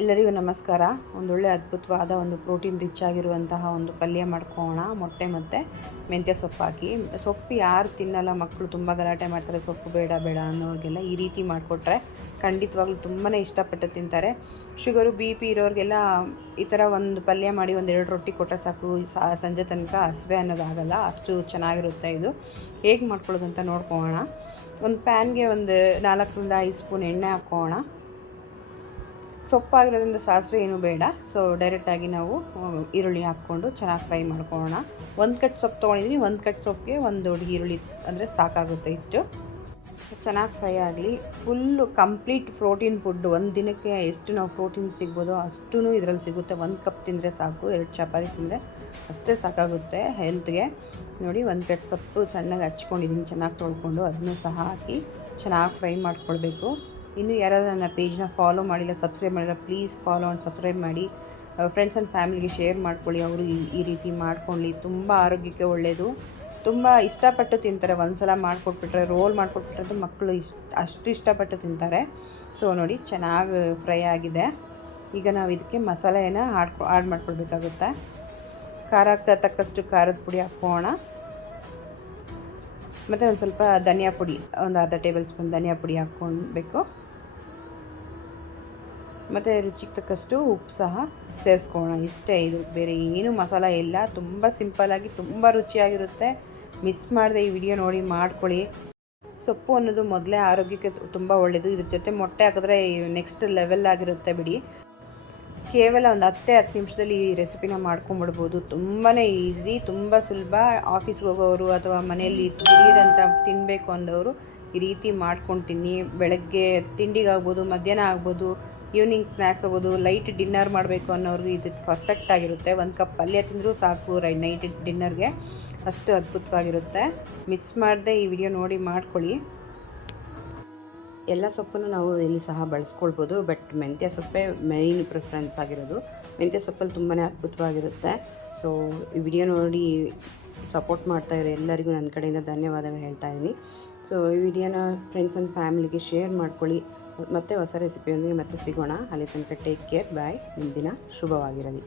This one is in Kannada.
ಎಲ್ಲರಿಗೂ ನಮಸ್ಕಾರ. ಒಂದೊಳ್ಳೆ ಅದ್ಭುತವಾದ ಒಂದು ಪ್ರೋಟೀನ್ ರಿಚ್ ಆಗಿರುವಂತಹ ಒಂದು ಪಲ್ಯ ಮಾಡ್ಕೊಳ್ಳೋಣ. ಮೊಟ್ಟೆ ಮತ್ತು ಮೆಂತ್ಯ ಸೊಪ್ಪು ಹಾಕಿ. ಸೊಪ್ಪು ಯಾರು ತಿನ್ನಲ್ಲ, ಮಕ್ಕಳು ತುಂಬ ಗಲಾಟೆ ಮಾಡ್ತಾರೆ ಸೊಪ್ಪು ಬೇಡ ಬೇಡ ಅನ್ನೋರಿಗೆಲ್ಲ ಈ ರೀತಿ ಮಾಡಿಕೊಟ್ರೆ ಖಂಡಿತವಾಗ್ಲೂ ತುಂಬಾ ಇಷ್ಟಪಟ್ಟು ತಿಂತಾರೆ. ಶುಗರು BP ಇರೋರಿಗೆಲ್ಲ ಈ ಥರ ಒಂದು ಪಲ್ಯ ಮಾಡಿ ಒಂದೆರಡು ರೊಟ್ಟಿ ಕೊಟ್ಟರೆ ಸಾಕು, ಸಂಜೆ ತನಕ ಹಸಿವೆ ಅನ್ನೋದಾಗಲ್ಲ, ಅಷ್ಟು ಚೆನ್ನಾಗಿರುತ್ತೆ. ಇದು ಹೇಗೆ ಮಾಡ್ಕೊಳ್ಳೋದು ಅಂತ ನೋಡ್ಕೊಳ್ಳೋಣ. ಒಂದು ಪ್ಯಾನ್ಗೆ ಒಂದು 4ರಿಂದ 5 ಸ್ಪೂನ್ ಎಣ್ಣೆ ಹಾಕ್ಕೊಳ್ಳೋಣ. ಸೊಪ್ಪಾಗಿರೋದ್ರಿಂದ ಸಾಸಿವೆ ಏನೂ ಬೇಡ. ಸೊ ಡೈರೆಕ್ಟಾಗಿ ನಾವು ಈರುಳ್ಳಿ ಹಾಕ್ಕೊಂಡು ಚೆನ್ನಾಗಿ ಫ್ರೈ ಮಾಡ್ಕೊಳ್ಳೋಣ. 1 ಕಟ್ ಸೊಪ್ಪು ತೊಗೊಂಡಿದ್ದೀನಿ. 1 ಕಟ್ ಸೊಪ್ಪಿಗೆ 1 ದೊಡ್ಡ ಈರುಳ್ಳಿ ಅಂದರೆ ಸಾಕಾಗುತ್ತೆ. ಇಷ್ಟು ಚೆನ್ನಾಗಿ ಫ್ರೈ ಆಗಲಿ. Full complete protein food. ಒಂದು ದಿನಕ್ಕೆ ಎಷ್ಟು ನಾವು ಪ್ರೋಟೀನ್ ಸಿಗ್ಬೋದೋ ಅಷ್ಟೂ ಇದರಲ್ಲಿ ಸಿಗುತ್ತೆ. 1 ಕಪ್ ತಿಂದರೆ ಸಾಕು, 2 ಚಪಾತಿ ತಿಂದರೆ ಅಷ್ಟೇ ಸಾಕಾಗುತ್ತೆ ಹೆಲ್ತ್ಗೆ. ನೋಡಿ, 1 ಕಟ್ ಸೊಪ್ಪು ಸಣ್ಣಗೆ ಹಚ್ಕೊಂಡಿದ್ದೀನಿ, ಚೆನ್ನಾಗಿ ತೊಳ್ಕೊಂಡು ಅದನ್ನು ಸಹ ಹಾಕಿ ಚೆನ್ನಾಗಿ ಫ್ರೈ ಮಾಡ್ಕೊಳ್ಬೇಕು. ಇನ್ನೂ ಯಾರಾದರೂ ನನ್ನ ಪೇಜ್ನ ಫಾಲೋ ಮಾಡಿಲ್ಲ, ಸಬ್ಸ್ಕ್ರೈಬ್ ಮಾಡಿಲ್ಲ, ಪ್ಲೀಸ್ ಫಾಲೋ ಆ್ಯಂಡ್ ಸಬ್ಸ್ಕ್ರೈಬ್ ಮಾಡಿ. ಫ್ರೆಂಡ್ಸ್ ಆ್ಯಂಡ್ ಫ್ಯಾಮಿಲಿಗೆ ಶೇರ್ ಮಾಡ್ಕೊಳ್ಳಿ. ಅವರು ಈ ರೀತಿ ಮಾಡ್ಕೊಳ್ಳಿ. ತುಂಬ ಆರೋಗ್ಯಕ್ಕೆ ಒಳ್ಳೆಯದು. ತುಂಬ ಇಷ್ಟಪಟ್ಟು ತಿಂತಾರೆ. ಒಂದು ಸಲ ಮಾಡಿಕೊಟ್ಬಿಟ್ರೆ, ರೋಲ್ ಮಾಡಿಕೊಟ್ಬಿಟ್ರೆ ಮಕ್ಕಳು ಅಷ್ಟು ಇಷ್ಟಪಟ್ಟು ತಿಂತಾರೆ. ಸೊ ನೋಡಿ, ಚೆನ್ನಾಗಿ ಫ್ರೈ ಆಗಿದೆ. ಈಗ ನಾವು ಇದಕ್ಕೆ ಮಸಾಲೆನ ಆ್ಯಡ್ ಮಾಡ್ಕೊಳ್ಬೇಕಾಗುತ್ತೆ. ಖಾರಕ್ಕೆ ತಕ್ಕಷ್ಟು ಖಾರದ ಪುಡಿ ಹಾಕೋಣ. ಮತ್ತು ಒಂದು ಸ್ವಲ್ಪ ಧನಿಯಾ ಪುಡಿ, ಒಂದು ಅರ್ಧ ಟೇಬಲ್ ಸ್ಪೂನ್ ಧನಿಯಾ ಪುಡಿ ಹಾಕ್ಕೊಳ್ಬೇಕು. ಮತ್ತು ರುಚಿಗೆ ತಕ್ಕಷ್ಟು ಉಪ್ಪು ಸಹ ಸೇರಿಸ್ಕೊಳ್ಳೋಣ. ಇಷ್ಟೇ, ಇದು ಬೇರೆ ಏನೂ ಮಸಾಲ ಇಲ್ಲ. ತುಂಬ ಸಿಂಪಲ್ಲಾಗಿ ತುಂಬ ರುಚಿಯಾಗಿರುತ್ತೆ. ಮಿಸ್ ಮಾಡದೆ ಈ ವಿಡಿಯೋ ನೋಡಿ ಮಾಡ್ಕೊಳ್ಳಿ. ಸೊಪ್ಪು ಅನ್ನೋದು ಮೊದಲೇ ಆರೋಗ್ಯಕ್ಕೆ ತುಂಬ ಒಳ್ಳೆಯದು. ಇದ್ರ ಜೊತೆ ಮೊಟ್ಟೆ ಹಾಕಿದ್ರೆ ನೆಕ್ಸ್ಟ್ ಲೆವೆಲ್ ಆಗಿರುತ್ತೆ ಬಿಡಿ. ಕೇವಲ ಒಂದು 10 ನಿಮಿಷದಲ್ಲಿ ಈ ರೆಸಿಪಿನ ಮಾಡ್ಕೊಂಬಿಡ್ಬೋದು. ತುಂಬಾ ಈಸಿ, ತುಂಬ ಸುಲಭ. ಆಫೀಸ್ಗೆ ಹೋಗೋರು ಅಥವಾ ಮನೆಯಲ್ಲಿ ದಿಢೀರಂತ ತಿನ್ನಬೇಕು ಅಂದವರು ಈ ರೀತಿ ಮಾಡ್ಕೊಂಡು ತಿನ್ನಿ. ಬೆಳಗ್ಗೆ ತಿಂಡಿಗಾಗ್ಬೋದು, ಮಧ್ಯಾಹ್ನ ಆಗ್ಬೋದು, ಈವ್ನಿಂಗ್ ಸ್ನ್ಯಾಕ್ಸ್ ಆಗ್ಬೋದು, ಲೈಟ್ ಡಿನ್ನರ್ ಮಾಡಬೇಕು ಅನ್ನೋರಿಗೆ ಇದು ಪರ್ಫೆಕ್ಟ್ ಆಗಿರುತ್ತೆ. 1 ಕಪ್ ಪಲ್ಯ ತಿಂದರೂ ಸಾಕು ನೈಟ್ ಡಿನ್ನರ್ಗೆ. ಅಷ್ಟು ಅದ್ಭುತವಾಗಿರುತ್ತೆ. ಮಿಸ್ ಮಾಡದೆ ಈ ವಿಡಿಯೋ ನೋಡಿ ಮಾಡ್ಕೊಳ್ಳಿ. ಎಲ್ಲ ಸೊಪ್ಪನ್ನು ನಾವು ಇಲ್ಲಿ ಸಹ ಬಳಸ್ಕೊಳ್ಬೋದು, ಬಟ್ ಮೆಂತ್ಯ ಸೊಪ್ಪೇ ಮೇಯ್ನ್ ಪ್ರಿಫರೆನ್ಸ್ ಆಗಿರೋದು. ಮೆಂತ್ಯ ಸೊಪ್ಪಲ್ಲಿ ತುಂಬಾ ಅದ್ಭುತವಾಗಿರುತ್ತೆ. ಸೊ ಈ ವಿಡಿಯೋ ನೋಡಿ ಸಪೋರ್ಟ್ ಮಾಡ್ತಾಯಿರೋ ಎಲ್ಲರಿಗೂ ನನ್ನ ಕಡೆಯಿಂದ ಧನ್ಯವಾದಗಳು ಹೇಳ್ತಾ ಇದ್ದೀನಿ. ಸೊ ಈ ವಿಡಿಯೋನ ಫ್ರೆಂಡ್ಸ್ ಆ್ಯಂಡ್ ಫ್ಯಾಮಿಲಿಗೆ ಶೇರ್ ಮಾಡ್ಕೊಳ್ಳಿ. ಮತ್ತೆ ಹೊಸ ರೆಸಿಪಿಯೊಂದಿಗೆ ಮತ್ತೆ ಸಿಗೋಣ. ಅಲ್ಲಿ ತನಕ ಟೇಕ್ ಕೇರ್, ಬಾಯ್. ನಿಮ್ಮ ದಿನ ಶುಭವಾಗಿರಲಿ.